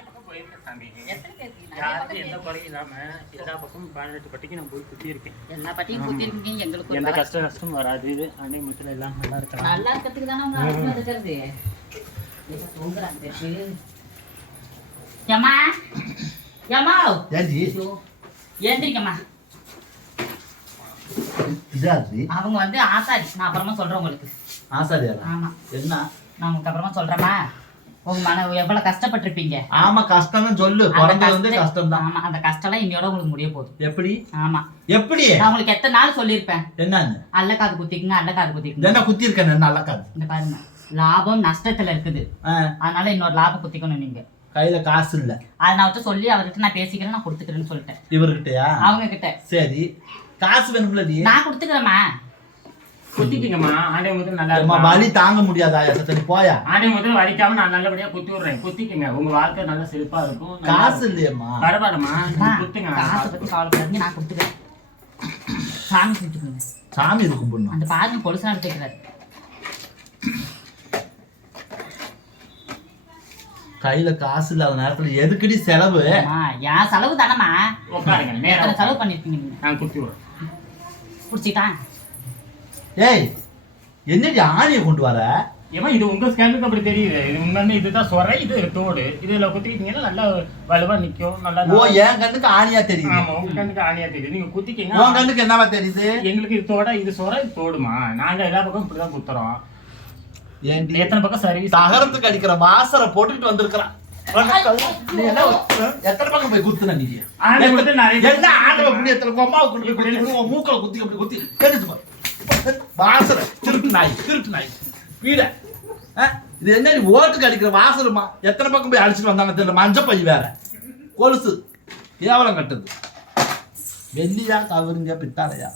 நிறைய பக்கம் போயிருக்கேன் சாமி. எத்தனை பேருக்கு நிறைய யாருக்கும் பக்கம் எந்த குறையும் இல்லாம எல்லா பக்கமும் பதினெட்டு பட்டிக்கு நான் போய் சுத்தி இருக்கேன் எல்லா பட்டியும் குத்திருக்கீங்க எங்களுக்கு ஒரு எந்த பலம். கஷ்ட நஷ்டம் வராது. அன்னை முத்துல எல்லாம் நல்லா இருக்கலாம். நல்லா இருக்கிறதுக்கு தானே இருக்கிறது ஏந்திரிக்கம்மா. அவங்க வந்து ஆசாரி. நான் அப்புறமா சொல்றேன் உங்களுக்கு. ஆசாரியாரா? ஆமா. என்ன? நான் உங்களுக்கு அப்புறமா சொல்றேம்மா. உங்க மன எவ்வளவு கஷ்டப்பட்டிருப்பீங்க? ஆமா கஷ்டம்னு சொல்லு. பிறந்தது வந்து கஷ்டம் கஷ்டம் தான் ஆமா அந்த கஷ்டம்லாம் இன்னையோட உங்களுக்கு முடிய போகுது எப்படி? ஆமா. எப்படி? நான் உங்களுக்கு எத்தனை நாள் சொல்லியிருப்பேன்? என்னன்னு? அல்ல காது குத்திக்குங்க அல்ல காது குத்திக்குங்க. என்ன குத்தி இருக்கேன் நல்லா காது இந்த பாருங்க. லாபம் நஷ்டத்துல இருக்குது. அதனால இன்னொரு லாபம் குத்திக்கணும் நீங்க. கையில காசு இல்ல. அதை நான் அவர்கிட்ட சொல்லி அவர்கிட்ட நான் பேசிக்கிறேன் நான் கொடுத்துக்கிறேன்னு சொல்லிட்டேன். இவர்கிட்டயா? அவங்க கிட்ட சரி. காசு வேணும்ல நான் கொடுத்துக்கிறேம்மா. குத்திக்கிங்கம்மா. ஆண்டை முதல் நல்லா வலி தாங்க முடியாதா சரி போயா? ஆண்டை முதல் வலிக்காம நான் நல்லபடியா குத்தி விடுறேன். குத்திக்குங்க. உங்க வாழ்க்கை நல்ல செழிப்பா இருக்கும். காசு. இல்லையம்மா. பரவாயில்லம்மா. குத்துங்க. காசை பத்தி கவலைப்படாதீங்க நான் கொடுத்துக்கிறேன். சாமி கொடுத்துக்கோங்க சாமி இருக்கும் பொண்ணு அந்த பாருங்க பொலிசா எடுத்துக்கிறாரு கையில காசு இல்லாத நேரத்துல எதுக்குடி செலவு? என் செலவு தானம்மா. உட்காருங்க. நேரம் செலவு பண்ணிருப்பீங்க நீங்க? நான் குத்தி விடுறேன். பிடிச்சிட்டான் ஏய் என்னடி ஆணியை கொண்டு வர? ஏமா இது உங்க ஸ்கேனுக்கு அப்படி தெரியுது. இது உண்மைன்னு இதுதான் சொரை இது தோடு. இதுல குத்திக்கிட்டீங்கன்னா நல்லா வலுவா நிக்கும் நல்லா ஓ என் கண்ணுக்கு ஆணியா தெரியுது. ஆமா உங்க கண்ணுக்கு ஆணியா தெரியுது. நீங்க உன் குத்திக்கிங்க கண்ணுக்கு என்னவா தெரியுது? எங்களுக்கு இது தோட இது சொர இது தோடுமா? நாங்க எல்லா பக்கம் இப்படிதான் குத்துறோம். எத்தனை பக்கம் சர்வீஸ் தகரத்துக்கு அடிக்கிற வாசரை போட்டுக்கிட்டு வந்திருக்கிறான் எத்தனை பக்கம் போய் குத்துன நீ? ஆண்டை மட்டும் நிறைய என்ன ஆண்டவ உன் மூக்கல குத்தி அப்படி குத்தி. எடுத்து பாரு திருட்டு நாய் திருட்டு நாய் வீட இது என்ன நீ ஓட்டுக்கு அடிக்கிற வாசலுமா எத்தனை பக்கம் போய் அடிச்சுட்டு வந்தாங்க தெரியல. மஞ்சள் பை வேற. கொலுசு. கேவலம் கட்டுது. வெள்ளியா கவருங்க பித்தாலையா